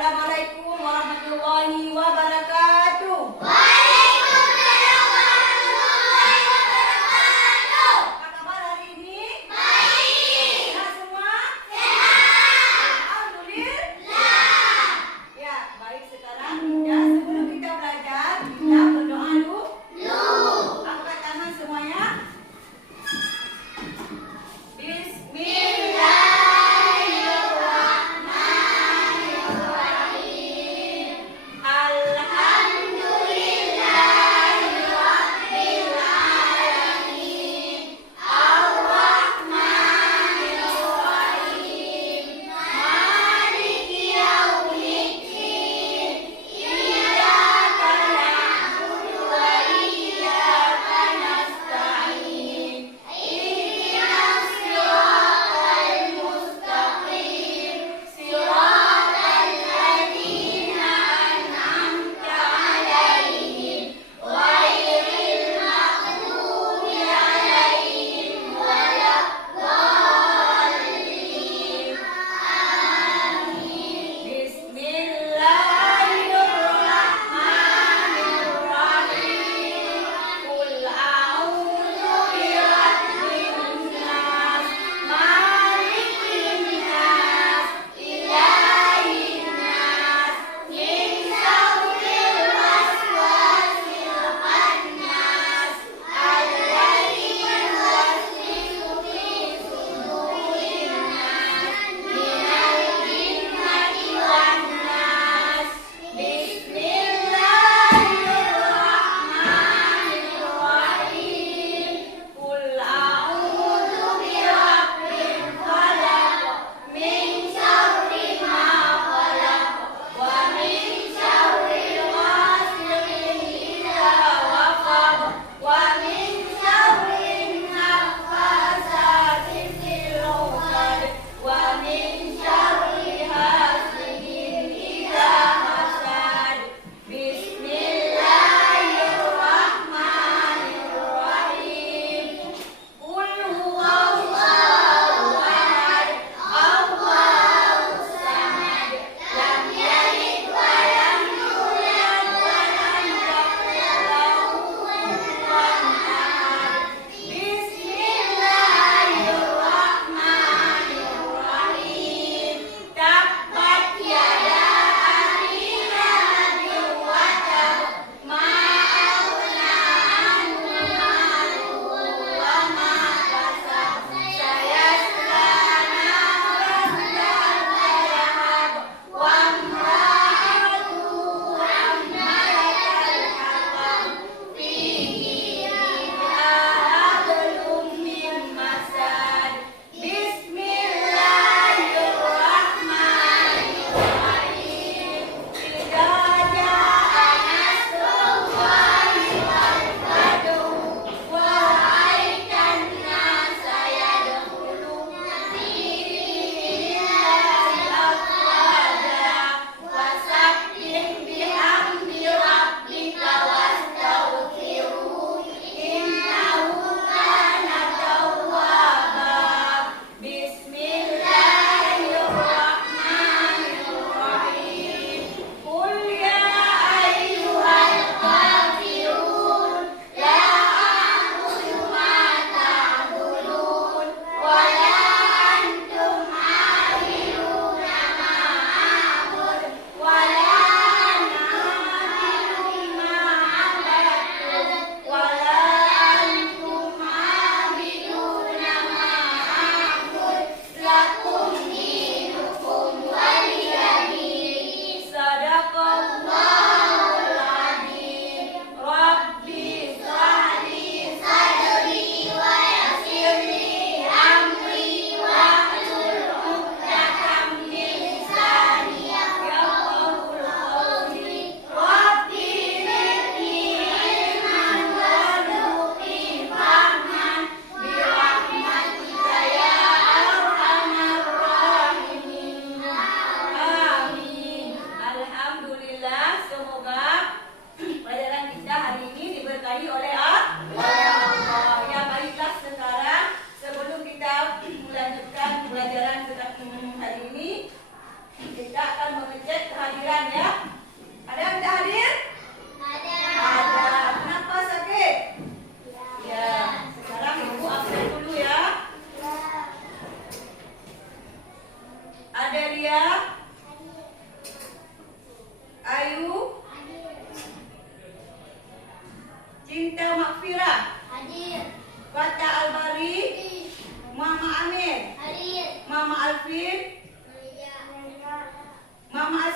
Assalamualaikum warahmatullahi wabarakatuh. Waalaikumsalam warahmatullahi wabarakatuh. Apa kabar hari ini? Baik. Sehat semua? Sehat. Alhamdulillah. Ya, baik sekarang ya, sebelum kita belajar, kita berdoa dulu. Angkat tangan semuanya. Bismillahirrahmanirrahim. Alhamdulillah.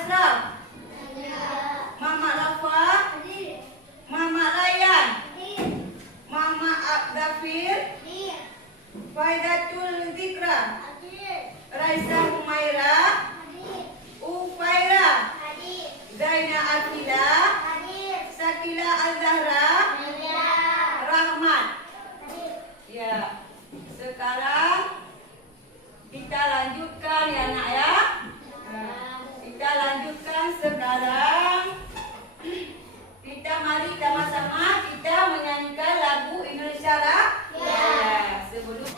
Asraf, Mama Lafa, Mama Layan, Mama Abdafir, Faidatul Zikra, Raisa Humaira, Ufaira, Zaina Akila, Sakila Al-Zahra, Rahmat. Ya, sekarang kita lanjutkan ya nak ya. Kita lanjutkan sekarang. Kita mari sama-sama kita menyanyikan lagu Indonesia Raya. Ya, sebelum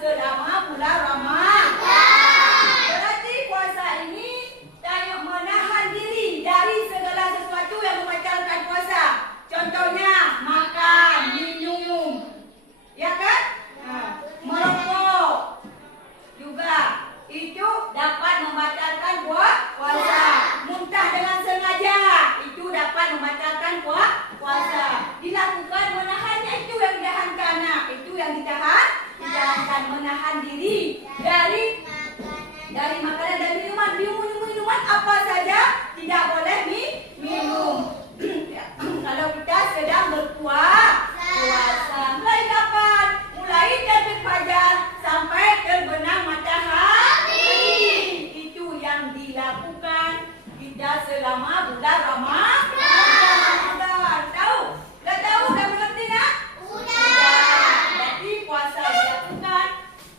selama bulan Ramadan. Berarti puasa ini kita menahan diri dari segala sesuatu yang membatalkan puasa. Contohnya makan, minum, ya kan? Merokok juga itu dapat membatalkan puasa. Muntah dengan sengaja itu dapat membatalkan puasa. Dilakukan menahannya itu yang ditahankan. Nah, itu yang ditahankan menahan diri dari makanan dan minuman. Minuman apa saja tidak boleh minum. Kalau kita sedang berpuasa, mulai kapan? Mulai terbit fajar sampai terbenam matahari. Itu yang dilakukan kita selama bulan Ramadan. Tahu? Dah tahu? Dah mengerti nak? Sudah. Jadi puasa dilakukan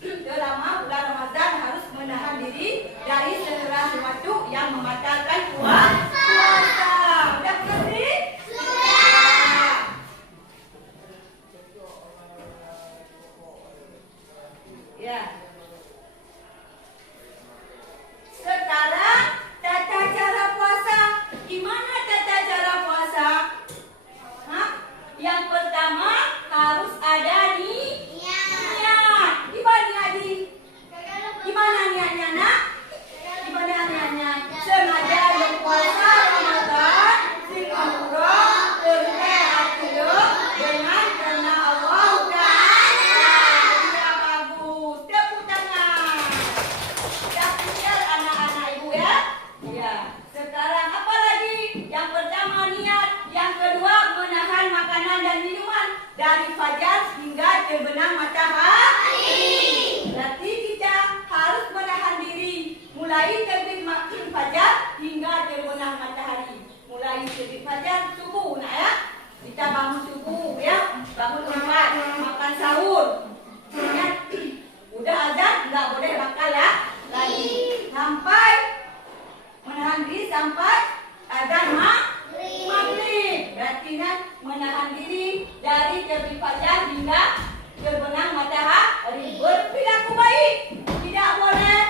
selama bulan Ramadan harus menahan diri dari segala sesuatu yang membatalkan puasa. Dah mengerti? Ya. Sekarang tata cara puasa. Gimana tata cara puasa? Yang pertama harus ada niat. Gimana niat? Gimana niatnya nak? Gimana niatnya? Sengaja berpuasa Ramadan singapura dengan karena Allah Ta'ala. Ya bagus. Tepuk tangan. Dah pintar anak-anak ibu ya? Ya. Sekarang apa lagi? Yang pertama niat, yang kedua menahan makanan dan minuman dari fajar hingga terbenam matahari. Berarti kita harus menahan diri mulai terbit fajar hingga terbenam matahari. Mulai terbit fajar subuh nak ya. Kita bangun subuh ya, bangun 4, makan sahur. Ya. Udah azan enggak boleh makan lah lagi. Sampai menahan diri sampai azan maghrib. Berarti kan menahan diri dari terbit fajar hingga terbenam matahari. Berperilaku baik, tidak boleh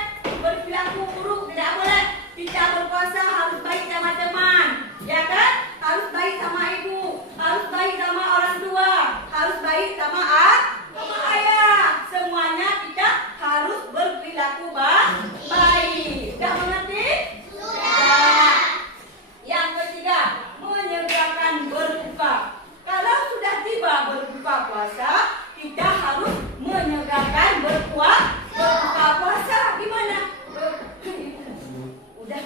berperilaku buruk, tidak boleh. Kita berpuasa harus baik sama teman, ya kan? Harus baik sama ibu, harus baik sama orang tua, harus baik sama ayah. Semuanya kita harus berperilaku baik. Dah mengerti? Sudah. Yang ketiga, menyegerakan berbuka. Kalau sudah tiba berbuka puasa, kita harus menyegerakan berbuka puasa. Gimana? Udah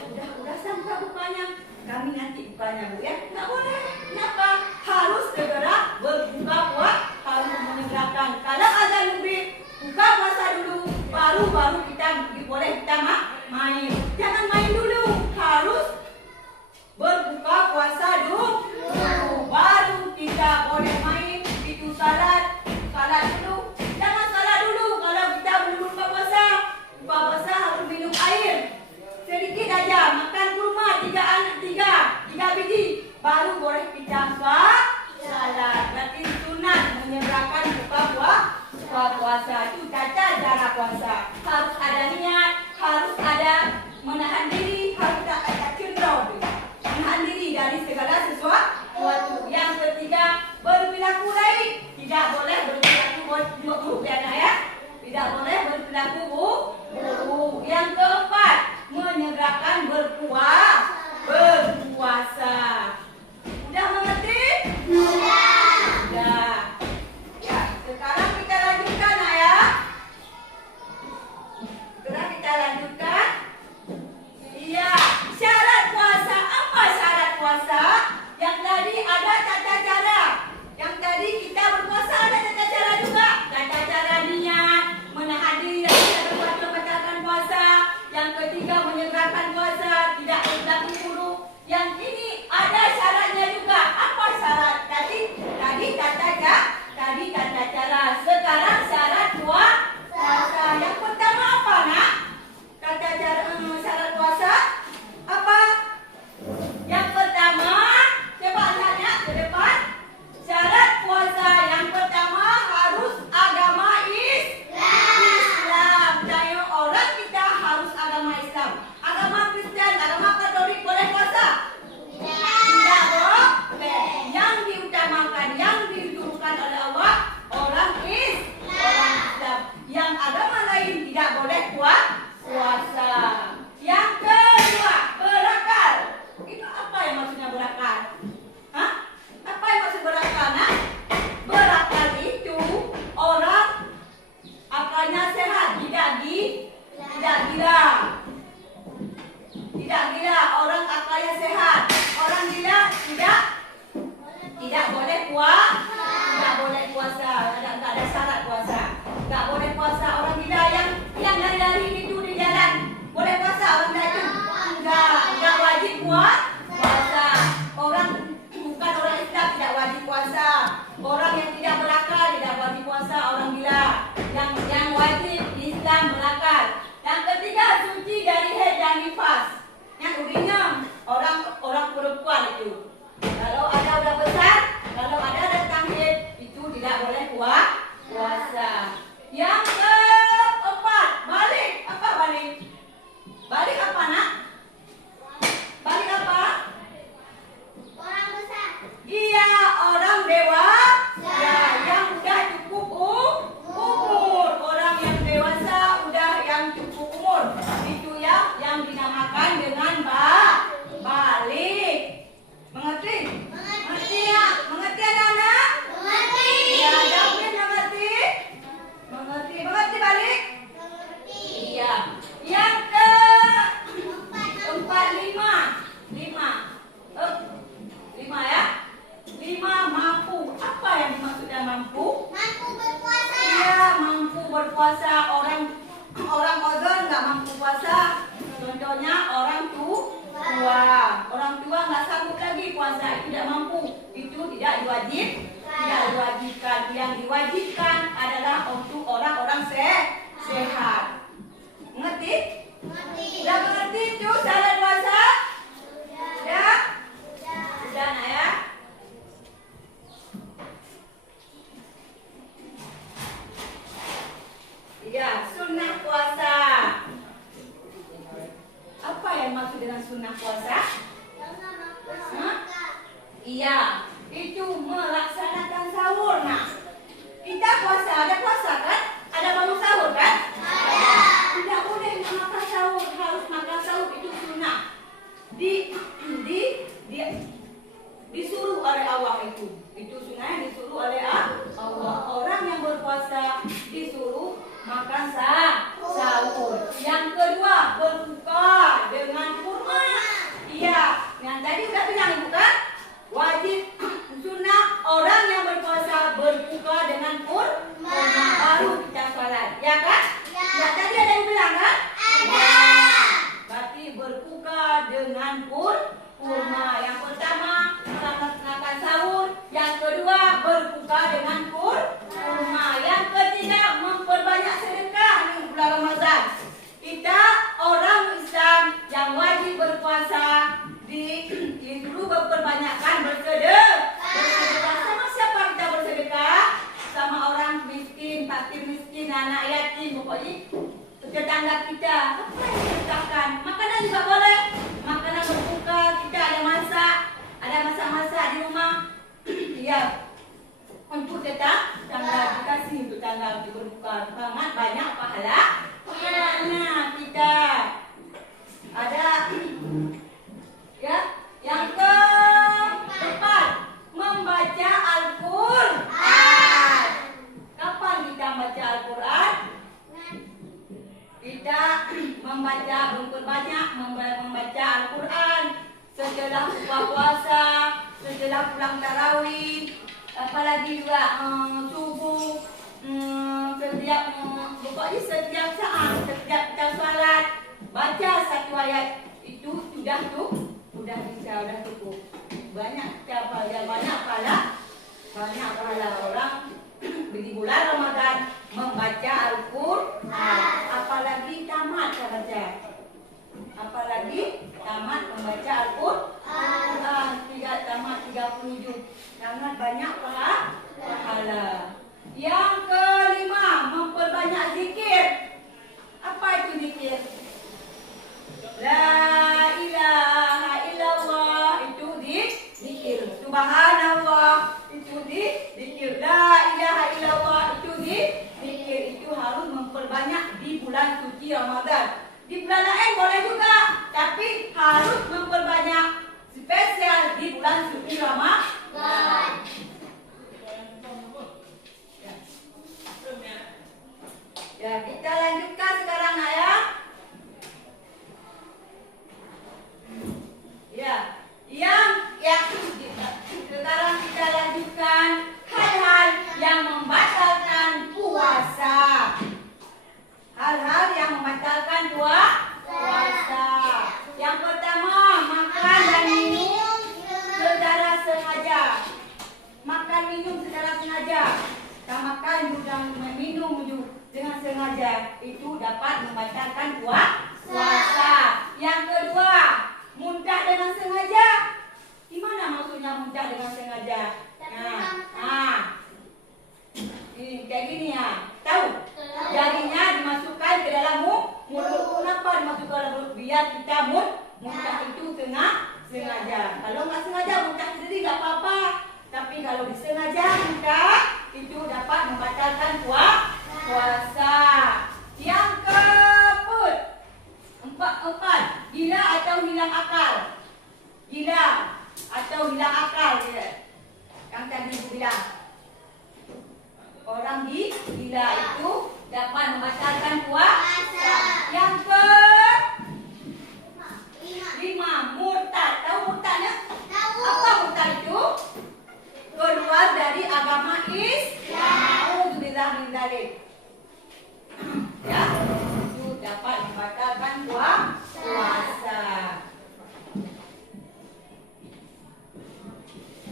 sampai bukanya. Kami nanti bukanya bu ya. Nggak boleh. Kenapa? Harus segera berbuka puasa. Harus menyegerakan. Kalau azan maghrib, buka puasa dulu. Baru kita boleh kita main. Jangan main dulu. Harus berbuka puasa dulu. Baru kita boleh main. Itu salat dulu. Jangan salat dulu kalau kita belum buka puasa. Buka puasa harus minum air sedikit aja, makan kurma 3 biji, baru boleh kita salat. Berarti sunat menyegerakan buka puasa. Itu tata cara puasa. Harus ada niat, harus ada menahan diri, harus ada cenderung menahan diri dari segala sesuatu. Yang ketiga, berperilaku baik. Tidak boleh berperilaku buruk ya nak ya. Tidak boleh berperilaku buruk. Yang keempat, menyegerakan berpuasa. Sudah mengerti? Sudah. Ya, sekarang kita lanjutkan nak ya. pokoknya tetangga kita apa yang diceritakan. Makanan juga boleh, makanan berbuka, kita ada masak di rumah. Iya, untuk tetangga dikasih untuk tetangga untuk berbuka, sangat banyak pahalanya kita. Ada ya, yang keempat, membaca Al-Quran. Kapan kita baca Al-Quran? Kita membaca membaca Al-Quran setelah buka puasa, setelah pulang tarawih, apalagi juga subuh, pokoknya setiap saat, setiap kita salat baca satu ayat itu sudah cukup. Banyak pahala orang di bulan Ramadan membaca Al-Quran, apalagi tamat membaca Al-Quran, tamat 30 juz, sangat banyak pahala. Yang kelima, memperbanyak zikir. Apa itu zikir? La ilaha illallah, itu zikir. Subhanallah, itu zikir. La ilaha illallah, itu zikir. Itu harus memperbanyak di bulan suci Ramadan. Di bulan lain boleh juga, tapi harus memperbanyak, spesial di bulan suci Ramadan. Ya, kita lanjutkan sekarang ya. Ya, yang sekarang kita lanjutkan hal-hal yang membatalkan puasa. Hal-hal yang membatalkan puasa. Yang pertama, makan dan minum secara sengaja. Makan minum secara sengaja. Kita makan dan minum dengan sengaja, itu dapat membatalkan puasa. Yang kedua, muntah dengan sengaja. Gimana maksudnya muntah dengan sengaja? Ini kayak gini ya. Tahu? Jadinya dimasukkan ke dalam mulut. Kenapa dimasukkan ke dalam mulut? Biar kita muntah itu sengaja. Kalau nggak sengaja muntah sendiri nggak apa-apa. Tapi kalau disengaja muntah, itu dapat membatalkan puasa. Yang keempat, gila atau hilang akal. Gila atau hilang akal ya. Yang tadi Ibu bilang, orang gila itu dapat membatalkan puasa. Yang kelima, murtad. Tahu murtadnya? Apa murtad itu? Keluar dari agama Islam. Alhamdulillah min dzalik. Ya, itu dapat membatalkan puasa.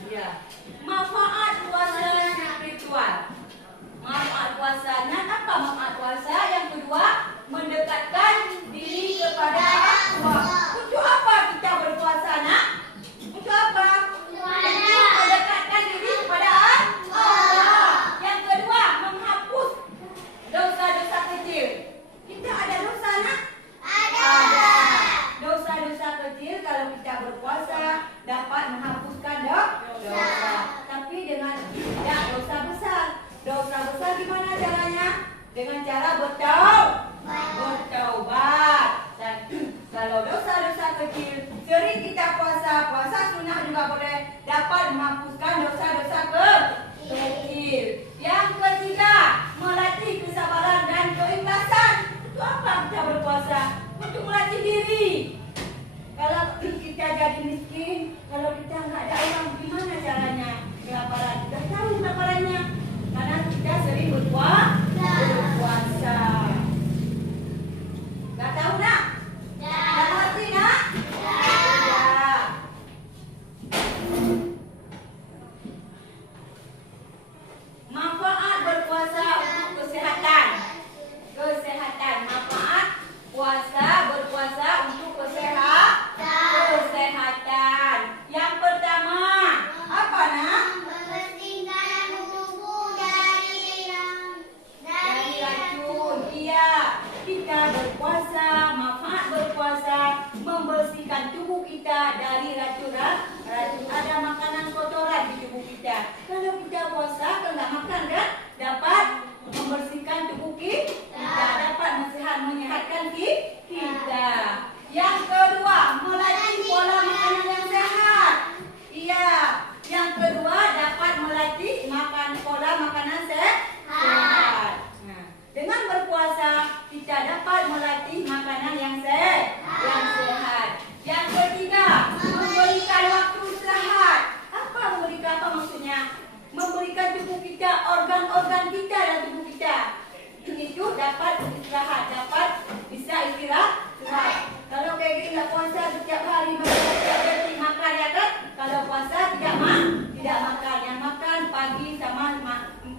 Ya, manfaat puasa spiritual. Manfaat puasanya apa? Manfaat puasa yang kedua, mendekatkan diri kepada Allah. Untuk apa kita berpuasa, nak? Untuk apa? Untuk mendekatkan diri kepada Allah. Yang kedua, menghapus dosa-dosa kecil. Kita ada dosa, nak? Ada. Dosa-dosa kecil kalau kita berpuasa dapat menghapuskan dosa. Tapi dengan tidak dosa besar. Dosa besar gimana caranya? Dengan cara bertaubat. Dan kalau dosa-dosa kecil, sering kita puasa sunnah juga boleh, dapat menghapuskan dosa-dosa kecil. Yang ketiga, melatih kesabaran dan keikhlasan. Untuk apa kita berpuasa? Untuk melatih diri. Kalau kita jadi miskin, kalau kita nggak ada uang, gimana caranya? Kelaparan, kita tahu kelaparannya. Karena kita sering berpuasa. Nggak tahu, nak? Nggak ngerti, nak? Ya. kita organ-organ kita dalam tubuh kita itu dapat istirahat, dapat bisa istirahat. Kalau kayak gini nggak puasa setiap hari berhenti makan ya kan? Kalau puasa tidak makan, yang makan pagi sama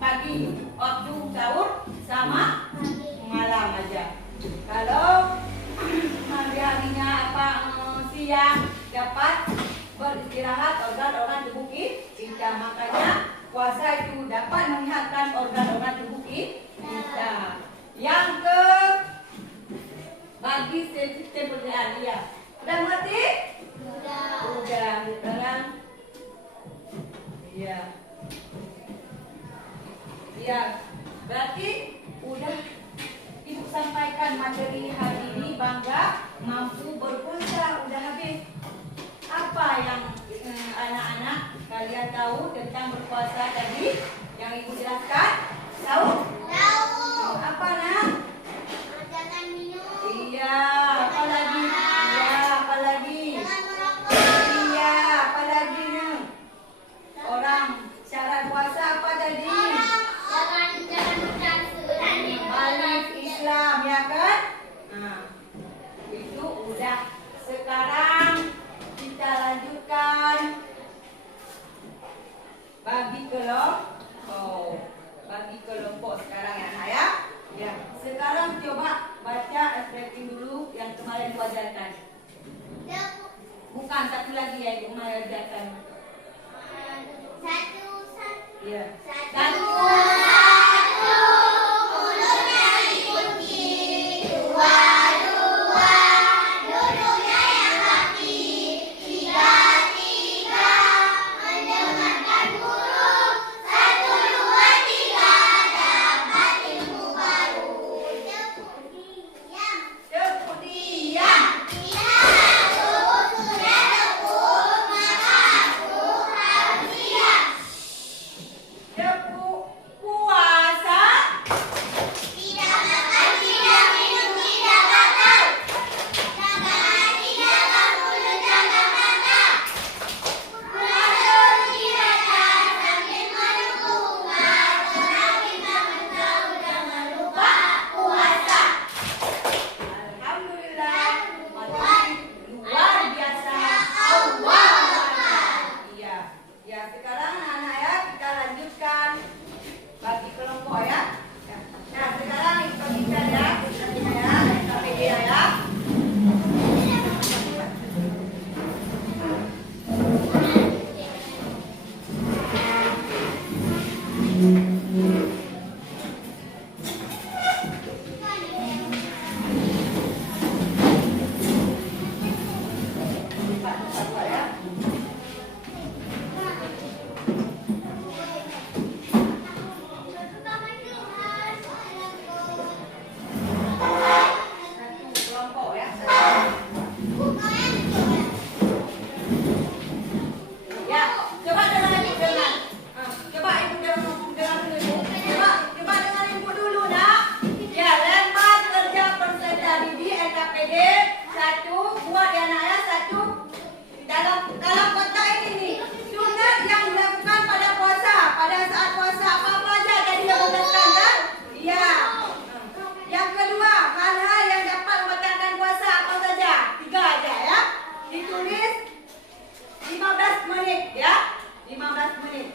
pagi waktu sahur sama malam aja. Kalau hari-harinya siang dapat beristirahat organ-organ tubuh kita, makanya puasa itu dapat menyehatkan organ-organ tubuh kita. Yang ke bagi sistem pencernaan ya. Udah mengerti? Udah. Sekarang iya. Iya. Berarti udah Ibu sampaikan materi hari ini, bangga mampu berpuasa. Udah habis. Apa yang anak-anak kalian tahu tentang berpuasa tadi yang Ibu jelaskan? Tahu? Apa nak? Jangan minum. Iya, apalagi? Iya, apalagi? Iya, apalagi nih? Orang syarat puasa apa tadi? Jangan berdansa. Balik Islam ya kan? Nah, itu udah. Sekarang kita lanjutkan bagi kelompok sekarang ya nak ya. Ya, sekarang coba baca expression dulu yang kemarin Ibu ajarkan. Bukan satu lagi ya Ibu ajarkan. Satu. Ya. Satu. Mulutnya dikunci. Dua. Duduknya yang rapi. Tiga. Mendengarkan guru. 1, 2, 3. Dapat ilmu baru. Tepuk diam. Tidak, tubuh sudah tekun, maka aku harus diam. Tepuk puasa. Tidak makan, tidak minum, tidak batal. Jaga hati, jaga mulut, jaga mata. Mengatur ibadah sambil menunggu buka. Terakhir bangun sahur, jangan lupa puasa. Alhamdulillah. Luar biasa. Allah. Iya. Ya, sekarang anak ya kita lanjutkan bagi kelompok ya. Nah, sekarang ikut kita ya. KPD ya. Satu ya. Satu kelompok ya. Ya, coba dengar Ibu dengar. Coba Ibu dengar dulu Ibu. Coba dengar Ibu dulu nak. Ya, lembar kerja peserta didik LKPD 1 buat ya nak ya 1 dalam kotak ini nih. Sunat yang dilakukan pada puasa, pada saat puasa apa aja tadi yang jelaskan kan? Iya. Yang kedua, hal-hal yang dapat membatalkan puasa apa saja? 3 aja ya. Ditulis 15 menit ya. 15 menit.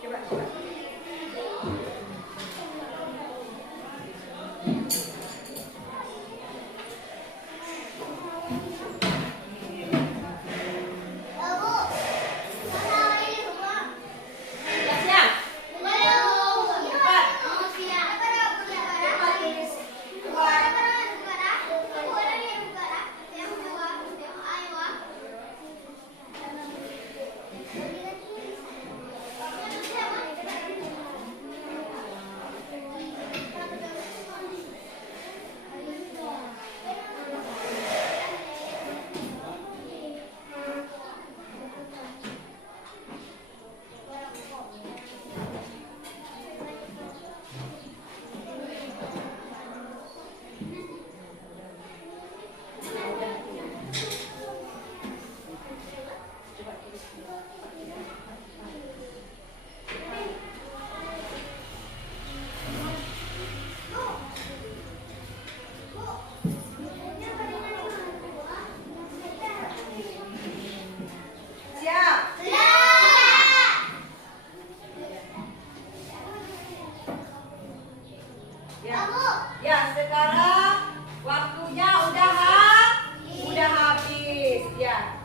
Coba. Siap. Ya. Kamu. Ya, sekarang waktunya udah habis. Ya.